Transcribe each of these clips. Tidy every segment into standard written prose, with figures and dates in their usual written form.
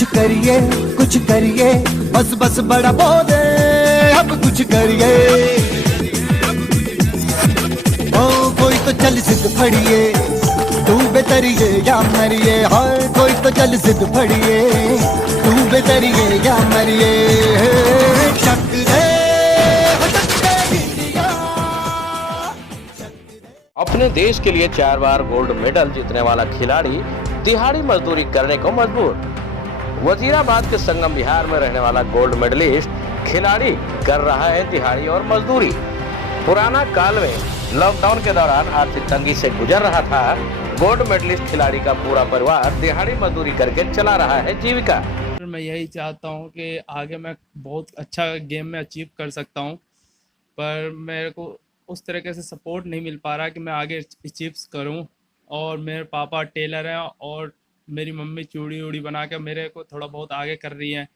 कुछ करिए बस बस बड़ा बोले अब कुछ करिए ओ कोई तो चल जिद फड़िए तू बेतरिए या मरिए हाय कोई तो चल जिद फड़िए तू बेतरिए या मरिए शक दे अपने देश के लिए 4 बार गोल्ड मेडल जीतने वाला खिलाड़ी दिहाड़ी मजदूरी करने को मजबूर। वजीराबाद के संगम बिहार में रहने वाला गोल्ड मेडलिस्ट खिलाड़ी कर रहा है दिहाड़ी और मजदूरी। पुराना काल में लॉकडाउन के दौरान आर्थिक तंगी से गुजर रहा था। गोल्ड मेडलिस्ट खिलाड़ी का पूरा परिवार दिहाड़ी मजदूरी करके चला रहा है जीविका। मैं यही चाहता हूँ कि आगे मैं बहुत अच्छा गेम में अचीव कर सकता हूँ, पर मेरे को उस तरीके से सपोर्ट नहीं मिल पा रहा कि मैं आगे अचीव्स करूँ। और मेरे पापा टेलर हैं और मेरी मम्मी चूड़ी उड़ी बना के मेरे को थोड़ा बहुत आगे कर रही हैं,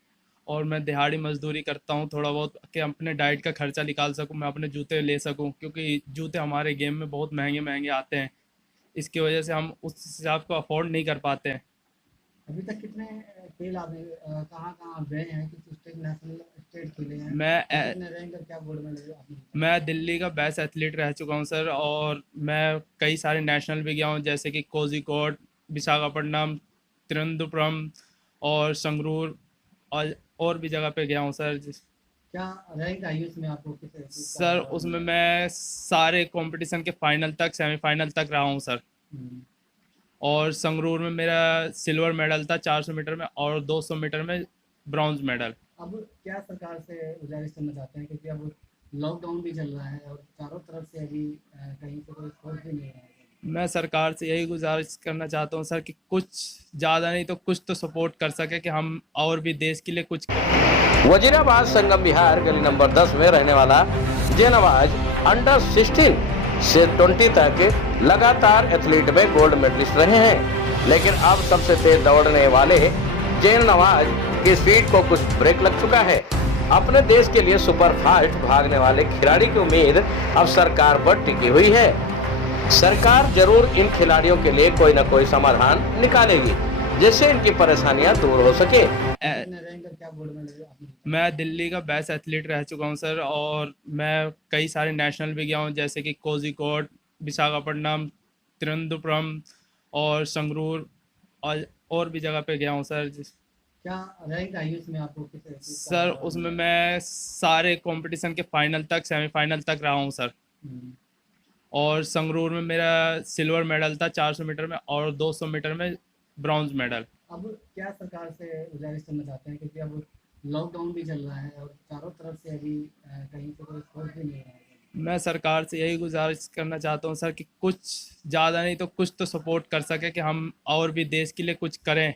और मैं दिहाड़ी मजदूरी करता हूँ थोड़ा बहुत कि अपने डाइट का खर्चा निकाल सकूँ, मैं अपने जूते ले सकूँ, क्योंकि जूते हमारे गेम में बहुत महंगे महंगे आते हैं। इसकी वजह से हम उस हिसाब को अफोर्ड नहीं कर पाते हैं। अभी तक कितने खेल आप कहाँ गए हैं, किस स्टेट नेशनल स्टेट खेले हैं? कितने रैंक और क्या गोल्ड मेडल आपने? मैं दिल्ली का बेस्ट एथलीट रह चुका हूँ सर, और मैं कई सारे नेशनल भी गया हूँ, जैसे कि कोझिकोड, विशाखापट्टनम, तिरुवनंतपुरम और संगरूर और भी जगह पे गया हूँ सर। क्या रैंक आई उसमें आपको? सर उसमें मैं सारे कंपटीशन के फाइनल तक, सेमीफाइनल तक रहा हूँ सर। और संगरूर में मेरा सिल्वर मेडल था 400 मीटर में, और 200 मीटर में ब्रॉन्ज मेडल। अब क्या सरकार से गुजारिश करना चाहते हैं, क्योंकि अब लॉकडाउन भी चल रहा है और चारों तरफ से अभी कहीं से कोई स्पोर्ट भी नहीं है? मैं सरकार से यही गुजारिश करना चाहता हूँ सर कि कुछ ज़्यादा नहीं तो कुछ तो सपोर्ट कर सके कि हम और भी देश के लिए कुछ करें। वजीराबाद संगम बिहार गली नंबर 10 में रहने वाला जेनवाज अंडर 16 से 20 तक लगातार एथलीट में गोल्ड मेडलिस्ट रहे हैं, लेकिन अब सबसे तेज दौड़ने वाले जेनवाज की स्पीड को कुछ ब्रेक लग चुका है। अपने देश के लिए सुपर फास्ट भागने वाले खिलाड़ी की उम्मीद अब सरकार पर टिकी हुई है। सरकार जरूर इन खिलाड़ियों के लिए कोई न कोई समाधान निकालेगी, जिससे इनकी परेशानियां दूर हो सके। मैं दिल्ली का बेस्ट एथलीट रह चुका हूं सर, और मैं कई सारे नेशनल भी गया हूं, जैसे कि कोझिकोड, विशाखापट्टनम, तिरुवनंतपुरम और संगरूर और भी जगह पे गया हूं सर। क्या रैंक आई उसमें आपको? सर उसमें मैं सारे कंपटीशन के फाइनल तक, सेमीफाइनल तक रहा हूं सर। और संगरूर में मेरा सिल्वर मेडल था 400 मीटर में, और 200 मीटर में ब्रॉन्ज मेडल। अब क्या सरकार से गुजारिश करना चाहते हैं, क्योंकि अब लॉकडाउन भी चल रहा है और चारों तरफ से अभी कहीं से कोई स्पोर्ट भी नहीं है? मैं सरकार से यही गुजारिश करना चाहता हूँ सर कि कुछ ज़्यादा नहीं तो कुछ तो सपोर्ट कर सके कि हम और भी देश के लिए कुछ करें,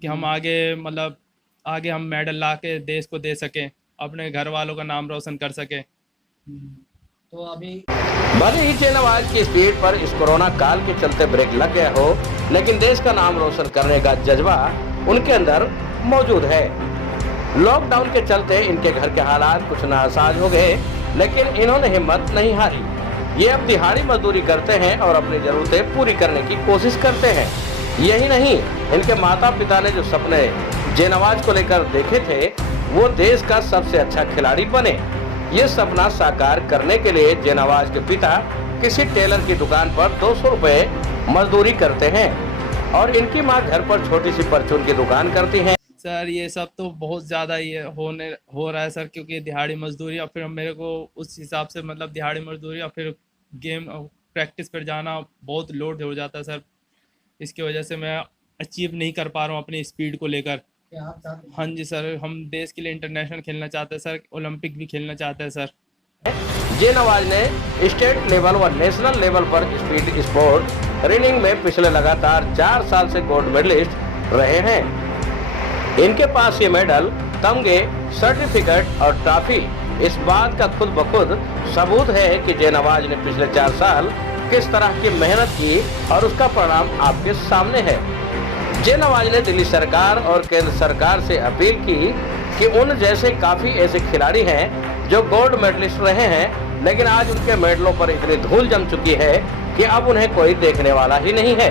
कि हम आगे मतलब आगे हम मेडल ला के देश को दे सकें, अपने घर वालों का नाम रोशन कर सकें। तो अभी भले ही जेनवाज की स्पीड पर इस कोरोना काल के चलते ब्रेक लग गया हो, लेकिन देश का नाम रोशन करने का जज्बा उनके अंदर मौजूद है। लॉकडाउन के चलते इनके घर के हालात कुछ नासाज हो गए, लेकिन इन्होंने हिम्मत नहीं हारी। ये अब दिहाड़ी मजदूरी करते हैं और अपनी जरूरतें पूरी करने की कोशिश करते हैं। यही नहीं, इनके माता पिता ने जो सपने जेनवाज को लेकर देखे थे, वो देश का सबसे अच्छा खिलाड़ी बने। ये सपना साकार करने के लिए जेनवाज के पिता किसी टेलर की दुकान पर 200 रुपए मजदूरी करते हैं, और इनकी माँ घर पर छोटी सी परचून की दुकान करती हैं। सर ये सब तो बहुत ज़्यादा ये हो रहा है सर, क्योंकि दिहाड़ी मजदूरी और फिर मेरे को उस हिसाब से मतलब दिहाड़ी मजदूरी और फिर गेम प्रैक्टिस पर जाना बहुत लोड हो जाता है सर। इसकी वजह से मैं अचीव नहीं कर पा रहा हूँ अपनी स्पीड को लेकर। हाँ जी सर, हम देश के लिए इंटरनेशनल खेलना चाहते हैं सर, ओलंपिक भी खेलना चाहते हैं सर। जेनवाज ने स्टेट लेवल व नेशनल लेवल पर स्पीड स्पोर्ट रनिंग में पिछले लगातार 4 साल से गोल्ड मेडलिस्ट रहे हैं। इनके पास ये मेडल, तमगे, सर्टिफिकेट और ट्रॉफी इस बात का खुद ब खुद सबूत है कि जेनवाज ने पिछले 4 साल किस तरह की मेहनत की, और उसका परिणाम आपके सामने है। जेनवाज ने दिल्ली सरकार और केंद्र सरकार से अपील की कि उन जैसे काफी ऐसे खिलाड़ी हैं जो गोल्ड मेडलिस्ट रहे हैं, लेकिन आज उनके मेडलों पर इतनी धूल जम चुकी है कि अब उन्हें कोई देखने वाला ही नहीं है।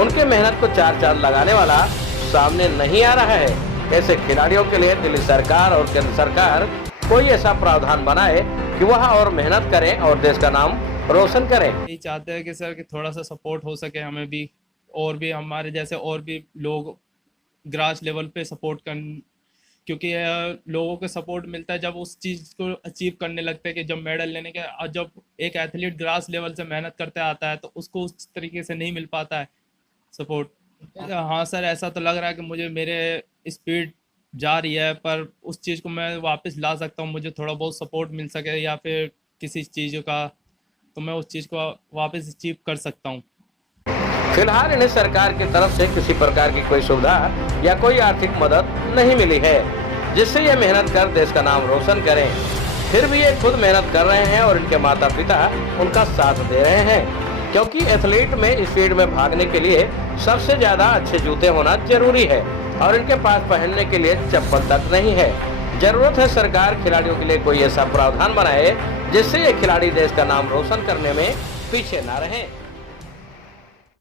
उनके मेहनत को 4 चांद लगाने वाला सामने नहीं आ रहा है। ऐसे खिलाड़ियों के लिए दिल्ली सरकार और केंद्र सरकार कोई ऐसा प्रावधान बनाए कि वह और मेहनत करें और देश का नाम रोशन करें। यही चाहते हैं कि सर कि थोड़ा सा सपोर्ट हो सके हमें भी, और भी हमारे जैसे और भी लोग ग्रास लेवल पे सपोर्ट कर, क्योंकि लोगों को सपोर्ट मिलता है जब उस चीज़ को अचीव करने लगते हैं कि जब मेडल लेने के, और जब एक एथलीट ग्रास लेवल से मेहनत करते आता है तो उसको उस तरीके से नहीं मिल पाता है सपोर्ट। हाँ सर, ऐसा तो लग रहा है कि मुझे मेरे स्पीड जा रही है, पर उस चीज़ को मैं वापस ला सकता हूँ, मुझे थोड़ा बहुत सपोर्ट मिल सके या फिर किसी चीज़ का, तो मैं उस चीज़ को वापस अचीव कर सकता हूँ। फिलहाल इन्हें सरकार की तरफ से किसी प्रकार की कोई सुविधा या कोई आर्थिक मदद नहीं मिली है जिससे ये मेहनत कर देश का नाम रोशन करें। फिर भी ये खुद मेहनत कर रहे हैं और इनके माता पिता उनका साथ दे रहे हैं, क्योंकि एथलीट में स्पीड में भागने के लिए सबसे ज्यादा अच्छे जूते होना जरूरी है और इनके पास पहनने के लिए चप्पल तक नहीं है। जरूरत है सरकार खिलाड़ियों के लिए कोई ऐसा प्रावधान बनाए जिससे ये खिलाड़ी देश का नाम रोशन करने में पीछे न रहें।